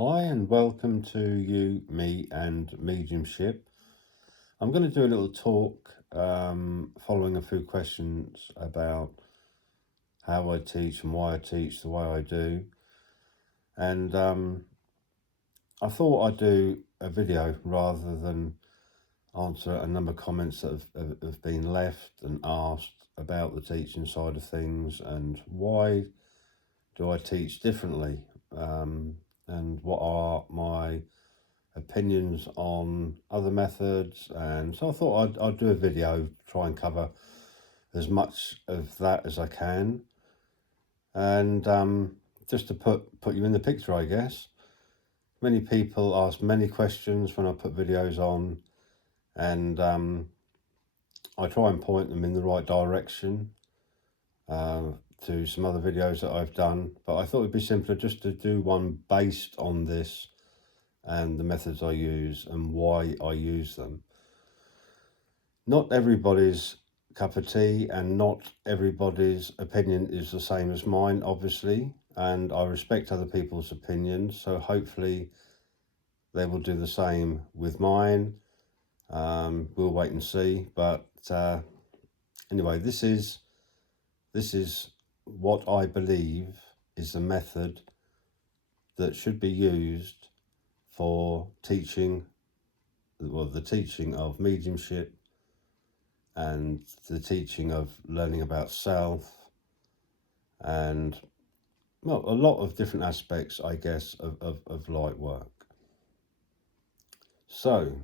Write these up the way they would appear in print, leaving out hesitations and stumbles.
Hi and welcome to you, me and Mediumship. I'm going to do a little talk following a few questions about how I teach and why I teach the way I do. And I thought I'd do a video rather than answer a number of comments that have been left and asked about the teaching side of things and why do I teach differently, and what are my opinions on other methods. And so I thought I'd do a video, try and cover as much of that as I can, and just to put you in the picture, I guess. Many people ask many questions when I put videos on, and I try and point them in the right direction to some other videos that I've done, but I thought it'd be simpler just to do one based on this and the methods I use and why I use them. Not everybody's cup of tea and not everybody's opinion is the same as mine, obviously, and I respect other people's opinions, so hopefully they will do the same with mine. We'll wait and see, but anyway, this is what I believe is the method that should be used for teaching, well, the teaching of mediumship and the teaching of learning about self, and well, a lot of different aspects, I guess, of light work. So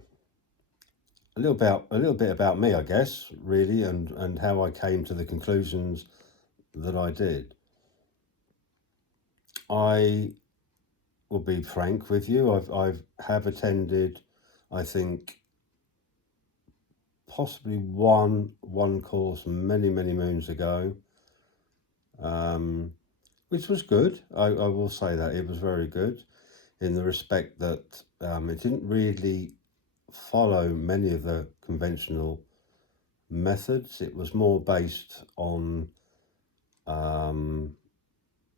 a little bit about me, I guess, really, and how I came to the conclusions that I did. I will be frank with you. I've attended, I think, possibly one course many moons ago, which was good. I will say that it was very good, in the respect that it didn't really follow many of the conventional methods. It was more based on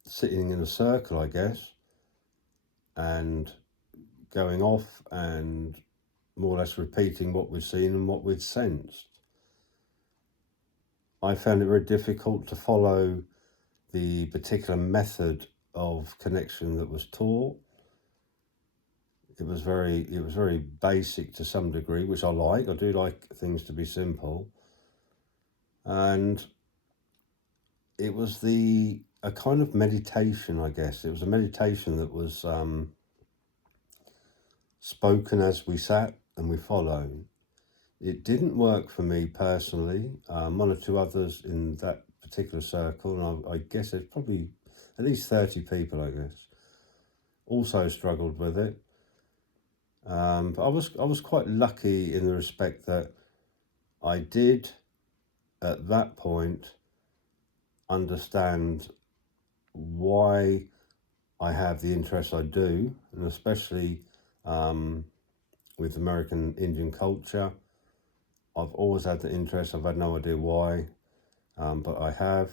sitting in a circle, I guess, and going off and more or less repeating what we've seen and what we'd sensed. I found it very difficult to follow the particular method of connection that was taught. It was very basic to some degree, which I like. I do like things to be simple. And it was a kind of meditation, I guess. It was a meditation that was spoken as we sat and we followed. It didn't work for me personally. One or two others in that particular circle, and I guess there's probably at least 30 people, I guess, also struggled with it. But I was quite lucky in the respect that I did, at that point, understand why I have the interest I do, and especially with American Indian culture. I've always had the interest. I've had no idea why, but I have.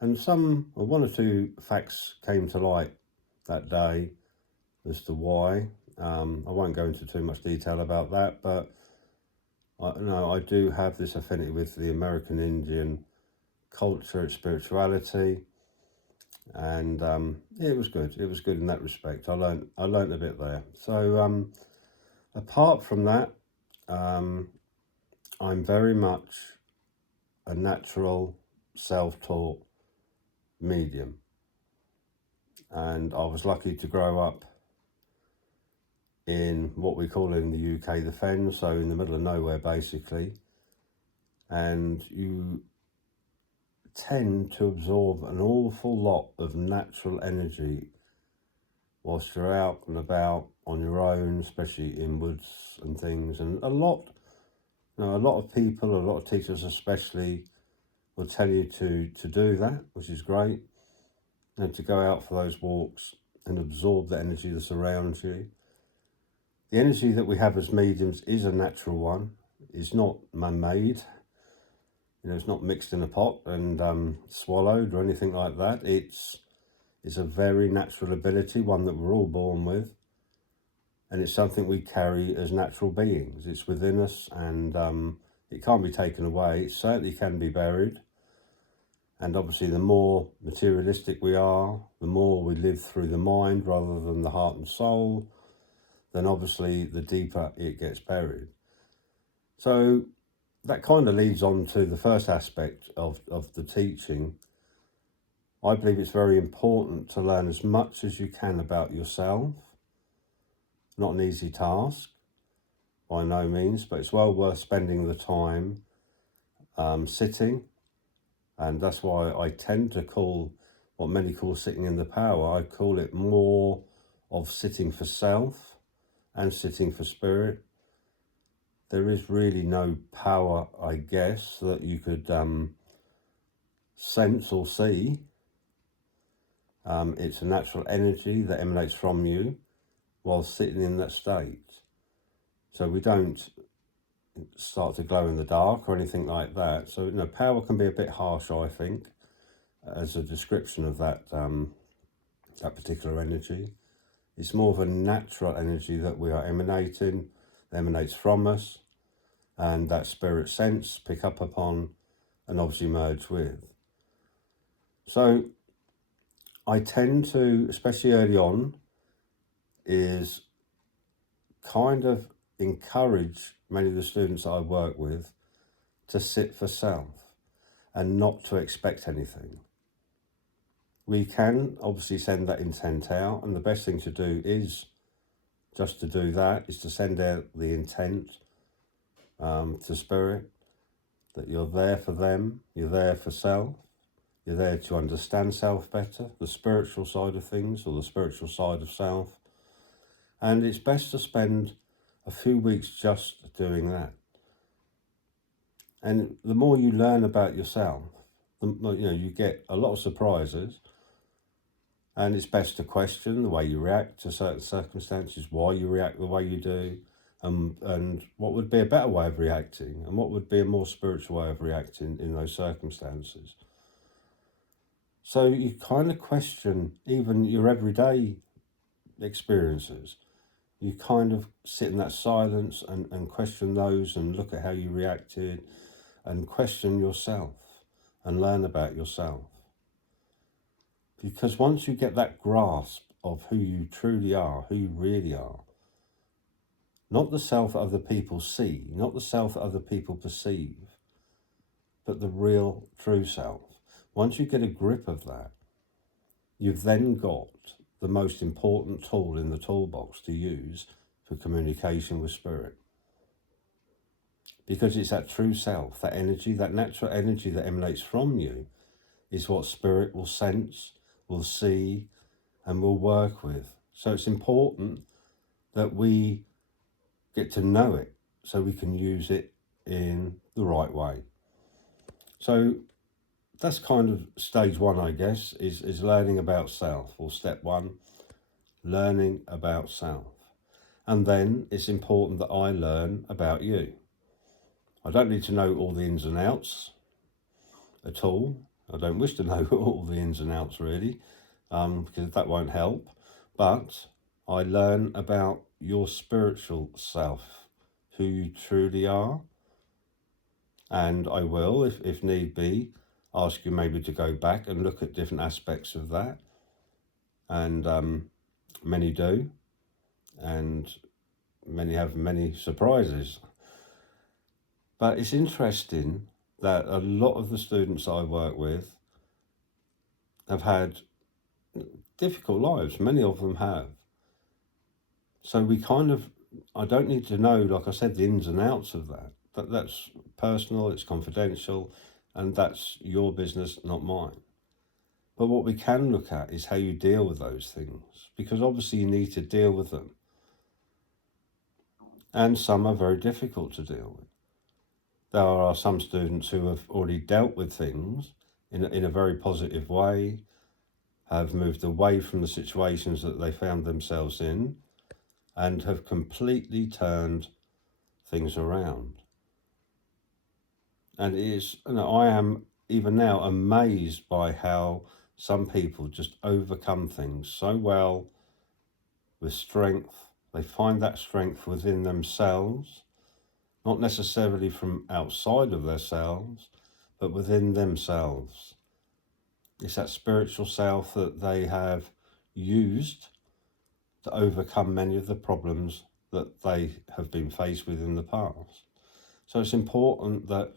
And one or two facts came to light that day as to why. I won't go into too much detail about that, but I do have this affinity with the American Indian culture, its spirituality, and yeah, it was good. It was good in that respect. I learned a bit there. So apart from that, I'm very much a natural, self-taught medium, and I was lucky to grow up in what we call in the UK the Fen, so in the middle of nowhere basically, and you tend to absorb an awful lot of natural energy whilst you're out and about on your own, especially in woods and things. And a lot of people, a lot of teachers especially, will tell you to do that, which is great, and to go out for those walks and absorb the energy that surrounds you. The energy that we have as mediums is a natural one. It's not man-made. It's not mixed in a pot and swallowed or anything like that. It's It's a very natural ability, one that we're all born with, and it's something we carry as natural beings. It's within us, and it can't be taken away. It certainly can be buried. And obviously, the more materialistic we are, the more we live through the mind rather than the heart and soul, then obviously the deeper it gets buried. So that kind of leads on to the first aspect of the teaching. I believe it's very important to learn as much as you can about yourself. Not an easy task, by no means, but it's well worth spending the time sitting. And that's why I tend to call what many call sitting in the power, I call it more of sitting for self and sitting for spirit. There is really no power, I guess, that you could sense or see. It's a natural energy that emanates from you while sitting in that state. So we don't start to glow in the dark or anything like that. So, you know, power can be a bit harsh, I think, as a description of that that particular energy. It's more of a natural energy that we are emanating, emanates from us, and that spirit sense pick up upon and obviously merge with. So I tend to, especially early on, is kind of encourage many of the students I work with to sit for self and not to expect anything. We can obviously send that intent out, and the best thing to do is just to do that, is to send out the intent to spirit, that you're there for them, you're there for self, you're there to understand self better, the spiritual side of things, or the spiritual side of self. And it's best to spend a few weeks just doing that. And the more you learn about yourself, you get a lot of surprises. And it's best to question the way you react to certain circumstances, why you react the way you do, and what would be a better way of reacting, and what would be a more spiritual way of reacting in those circumstances. So you kind of question even your everyday experiences. You kind of sit in that silence and question those and look at how you reacted and question yourself and learn about yourself. Because once you get that grasp of who you truly are, who you really are, not the self other people see, not the self other people perceive, but the real true self. Once you get a grip of that, you've then got the most important tool in the toolbox to use for communication with spirit. Because it's that true self, that energy, that natural energy that emanates from you, is what spirit will sense, will see, and will work with. So it's important that we get to know it so we can use it in the right way. So that's kind of stage one, I guess, is learning about self, or step one, learning about self. And then it's important that I learn about you. I don't need to know all the ins and outs at all. I don't wish to know all the ins and outs really, because that won't help. But I learn about your spiritual self, who you truly are. And I will, if need be, ask you maybe to go back and look at different aspects of that. And many do. And many have many surprises. But it's interesting that a lot of the students I work with have had difficult lives. Many of them have. So I don't need to know, like I said, the ins and outs of that. That's personal, it's confidential, and that's your business, not mine. But what we can look at is how you deal with those things, because obviously you need to deal with them. And some are very difficult to deal with. There are some students who have already dealt with things in a very positive way, have moved away from the situations that they found themselves in, and have completely turned things around. And I am even now amazed by how some people just overcome things so well with strength. They find that strength within themselves, not necessarily from outside of themselves, but within themselves. It's that spiritual self that they have used to overcome many of the problems that they have been faced with in the past. So it's important that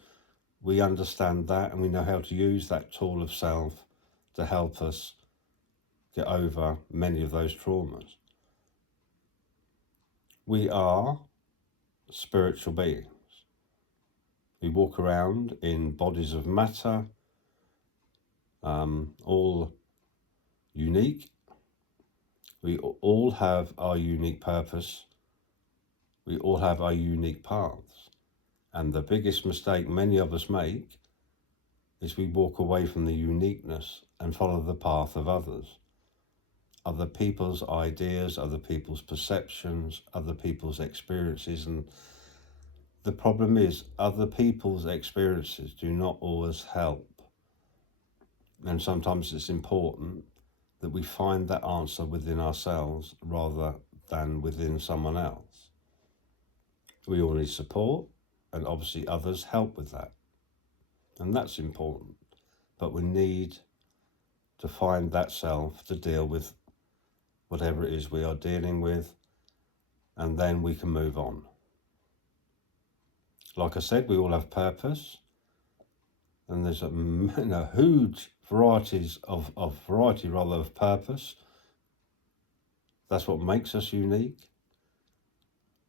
we understand that and we know how to use that tool of self to help us get over many of those traumas. We are spiritual beings. We walk around in bodies of matter, all unique. We all have our unique purpose. We all have our unique paths. And the biggest mistake many of us make is we walk away from the uniqueness and follow the path of others. Other people's ideas, other people's perceptions, other people's experiences. And the problem is other people's experiences do not always help. And sometimes it's important that we find that answer within ourselves rather than within someone else. We all need support, and obviously others help with that. And that's important. But we need to find that self to deal with whatever it is we are dealing with, and then we can move on. Like I said, we all have purpose, and there's a huge variety of purpose. That's what makes us unique.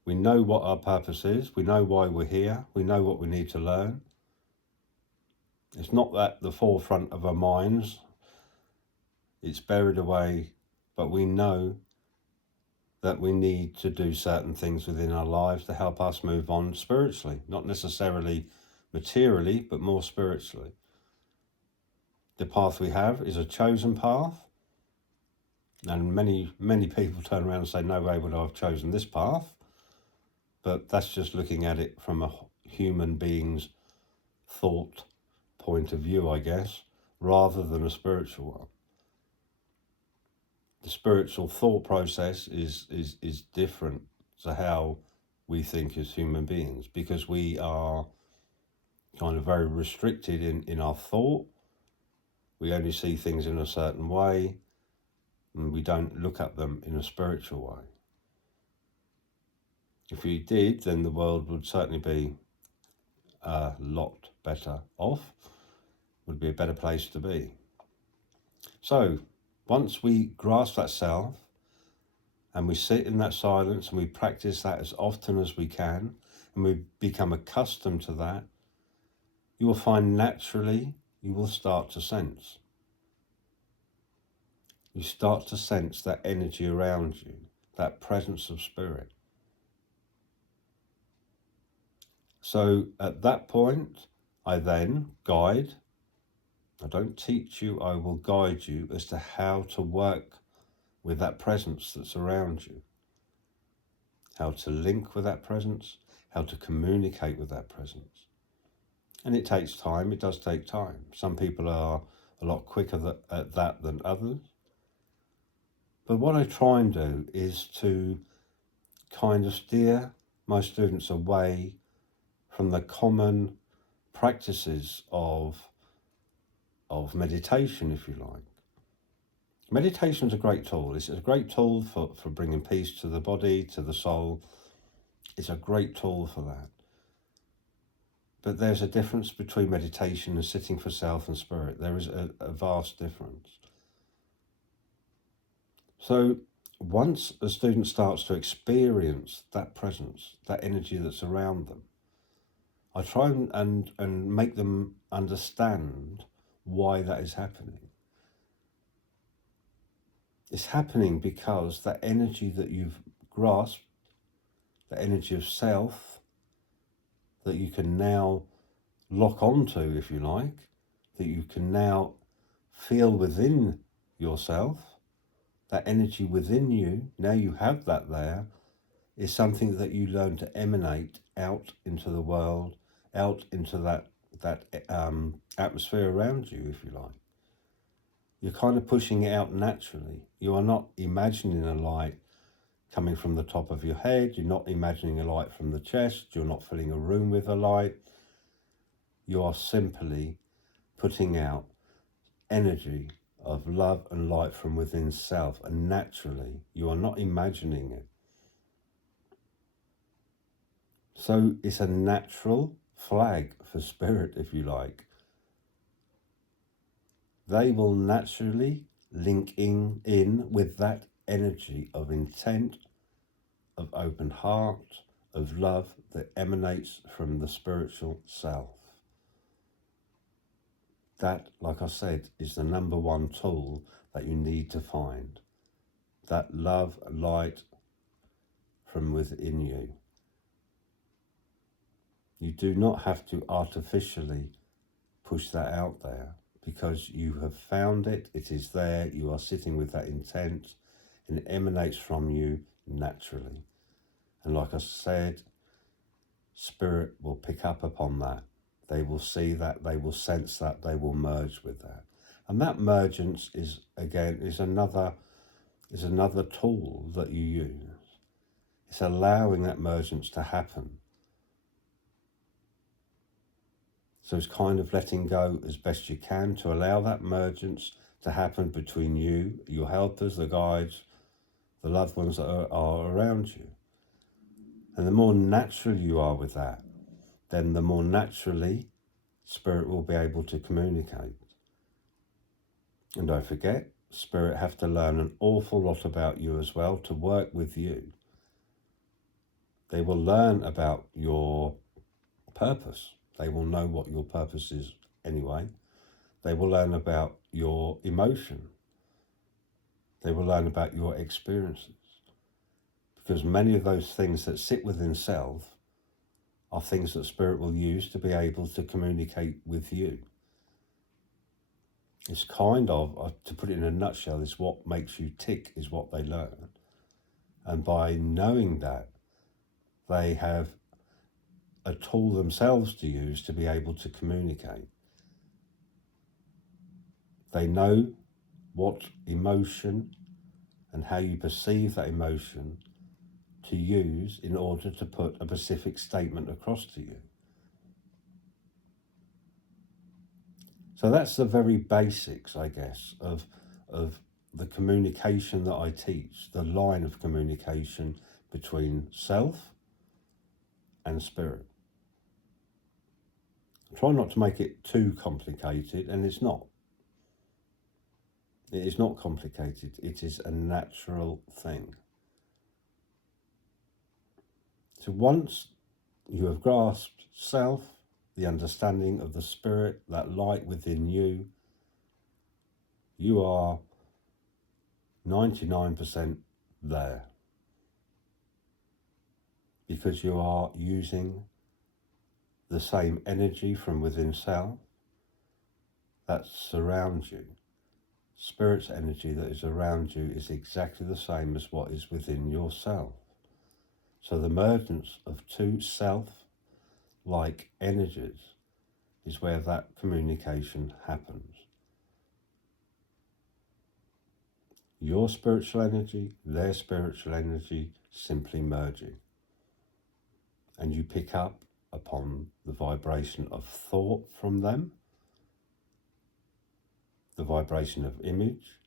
We know what our purpose is. We know why we're here. We know what we need to learn. It's not at the forefront of our minds. It's buried away, but we know that we need to do certain things within our lives to help us move on spiritually, not necessarily materially, but more spiritually. The path we have is a chosen path, and many people turn around and say, no way would I have chosen this path. But that's just looking at it from a human being's thought point of view, I guess, rather than a spiritual one. The spiritual thought process is different to how we think as human beings, because we are kind of very restricted in our thought. We only see things in a certain way, and we don't look at them in a spiritual way. If we did, then the world would certainly be a lot better off, would be a better place to be. So once we grasp that self and we sit in that silence and we practice that as often as we can, and we become accustomed to that, you will find naturally you will start to sense. You start to sense that energy around you, that presence of spirit. So at that point, I then guide. I don't teach you, I will guide you as to how to work with that presence that's around you. How to link with that presence, how to communicate with that presence. And it takes time, it does take time. Some people are a lot quicker at that than others. But what I try and do is to kind of steer my students away from the common practices of meditation, if you like. Meditation is a great tool. It's a great tool for bringing peace to the body, to the soul. It's a great tool for that. But there's a difference between meditation and sitting for self and spirit. There is a vast difference. So once a student starts to experience that presence, that energy that's around them, I try and make them understand why that is happening. It's happening because that energy that you've grasped, the energy of self, that you can now lock onto, if you like, that you can now feel within yourself, that energy within you, now you have that there, is something that you learn to emanate out into the world, out into that atmosphere around you, if you like. you're kind of pushing it out naturally. You are not imagining a light coming from the top of your head. You're not imagining a light from the chest. You're not filling a room with a light. You are simply putting out energy of love and light from within self, and naturally you are not imagining it. So it's a natural flag for spirit, if you like. They will naturally link in with that energy of intent, of open heart, of love that emanates from the spiritual self. That, like I said, is the number one tool that you need to find. That love, light from within you. You do not have to artificially push that out there, because you have found it, it is there, you are sitting with that intent, and it emanates from you naturally. And like I said, spirit will pick up upon that. They will see that, they will sense that, they will merge with that. And that mergence is, again, is another tool that you use. It's allowing that mergence to happen. So it's kind of letting go as best you can to allow that mergence to happen between you, your helpers, the guides, the loved ones that are around you. And the more natural you are with that, then the more naturally spirit will be able to communicate. And don't forget, spirit have to learn an awful lot about you as well to work with you. They will learn about your purpose. They will know what your purpose is anyway. They will learn about your emotion. They will learn about your experiences. Because many of those things that sit within self are things that spirit will use to be able to communicate with you. It's kind of, to put it in a nutshell, is what makes you tick is what they learn. And by knowing that, they have a tool themselves to use to be able to communicate. They know what emotion and how you perceive that emotion to use in order to put a specific statement across to you. So that's the very basics, I guess, of the communication that I teach, the line of communication between self and spirit. Try not to make it too complicated, and it's not. It is not complicated. It is a natural thing. So once you have grasped self, the understanding of the spirit, that light within you, you are 99% there. Because you are using the same energy from within self that surrounds you. Spirit's energy that is around you is exactly the same as what is within yourself. So the emergence of two self-like energies is where that communication happens. Your spiritual energy, their spiritual energy simply merging. And you pick up upon the vibration of thought from them, the vibration of image,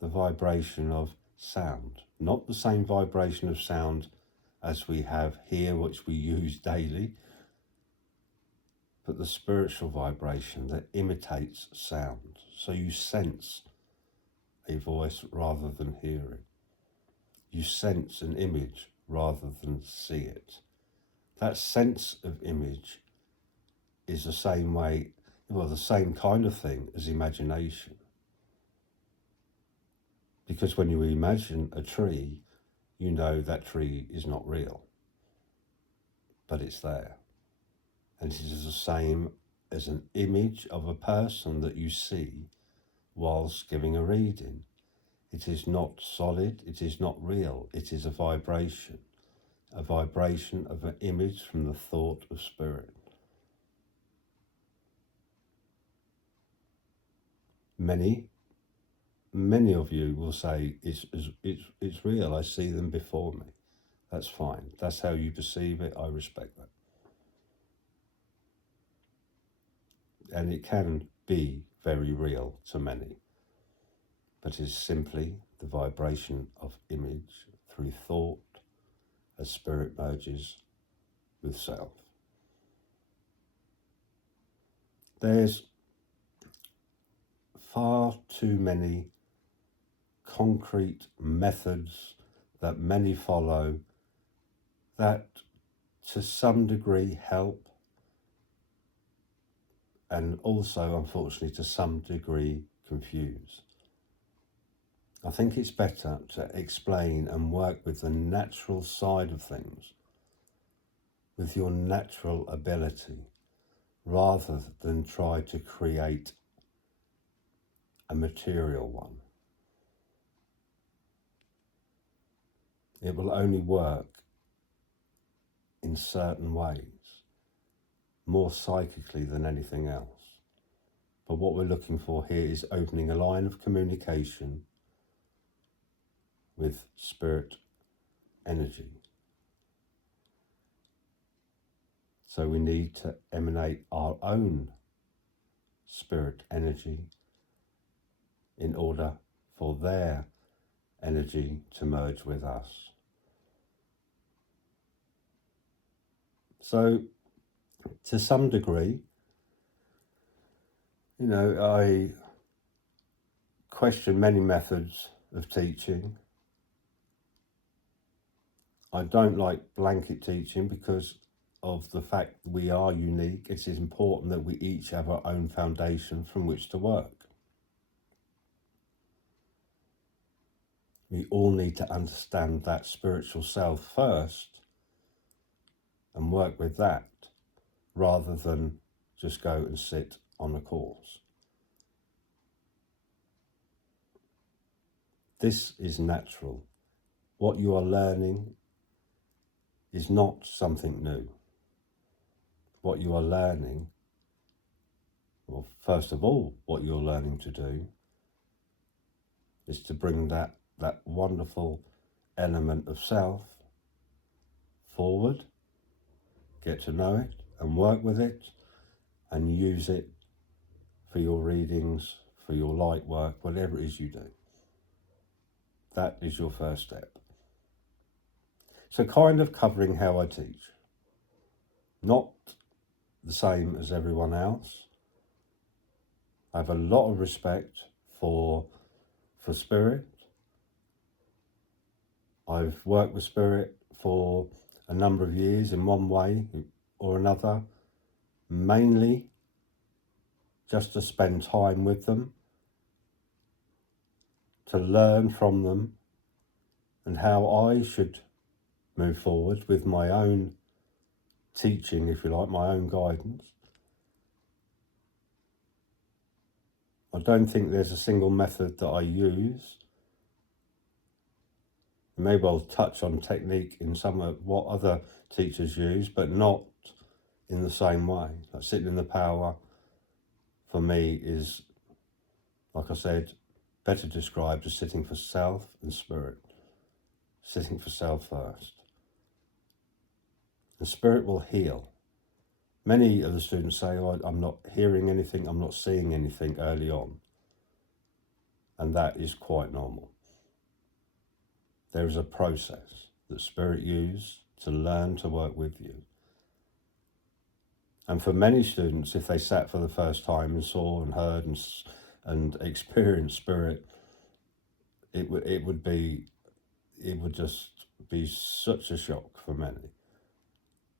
the vibration of sound. Not the same vibration of sound as we have here, which we use daily, but the spiritual vibration that imitates sound. So you sense a voice rather than hear it. You sense an image rather than see it. That sense of image is the same way, well, the same kind of thing as imagination. Because when you imagine a tree, you know that tree is not real, but it's there. And it is the same as an image of a person that you see whilst giving a reading. It is not solid, it is not real, it is a vibration of an image from the thought of spirit. Many many of you will say it's real. I see them before me. That's fine. That's how you perceive it. I respect that. And it can be very real to many, but it's simply the vibration of image through thought as spirit merges with self. There's far too many concrete methods that many follow that to some degree help, and also unfortunately to some degree confuse. I think it's better to explain and work with the natural side of things, with your natural ability, rather than try to create a material one. It will only work in certain ways, more psychically than anything else. But what we're looking for here is opening a line of communication with spirit energy. So we need to emanate our own spirit energy in order for their energy to merge with us. So to some degree, I question many methods of teaching. I don't like blanket teaching because of the fact that we are unique. It is important that we each have our own foundation from which to work. We all need to understand that spiritual self first and work with that, rather than just go and sit on a course. This is natural. What you are learning is not something new. What you are learning, well, first of all, what you're learning to do is to bring that wonderful element of self forward, get to know it and work with it and use it for your readings, for your light work, whatever it is you do. That is your first step. So kind of covering how I teach. Not the same as everyone else. I have a lot of respect for spirit. I've worked with spirit for a number of years in one way or another, mainly just to spend time with them, to learn from them, and how I should move forward with my own teaching, if you like, my own guidance. I don't think there's a single method that I use. Maybe I'll touch on technique in some of what other teachers use, but not in the same way. Like sitting in the power, for me, is, like I said, better described as sitting for self and spirit. Sitting for self first. The spirit will heal. Many of the students say, oh, I'm not hearing anything, I'm not seeing anything early on. And that is quite normal. There is a process that spirit uses to learn to work with you. And for many students, if they sat for the first time and saw and heard and experienced spirit, it would just be such a shock for many.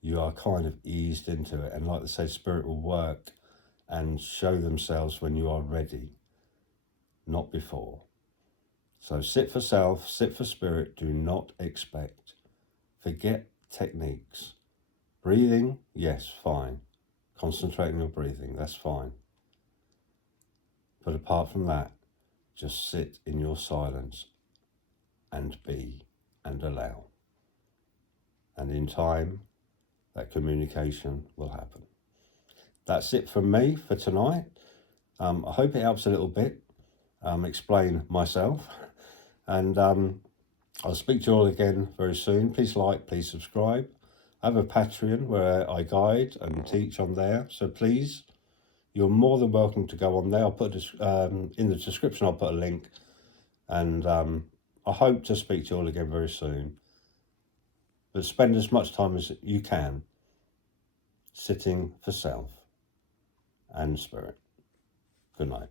You are kind of eased into it, and like they say, spirit will work and show themselves when you are ready, not before. So sit for self, sit for spirit, do not expect. Forget techniques. Breathing, yes, fine. Concentrate on your breathing, that's fine. But apart from that, just sit in your silence and be and allow. And in time, that communication will happen. That's it from me for tonight. I hope it helps a little bit. explain myself. And I'll speak to you all again very soon. Please like, please subscribe. I have a Patreon where I guide and teach on there. So please, you're more than welcome to go on there. I'll put this in the description. I'll put a link. And I hope to speak to you all again very soon. But spend as much time as you can sitting for self and spirit. Good night.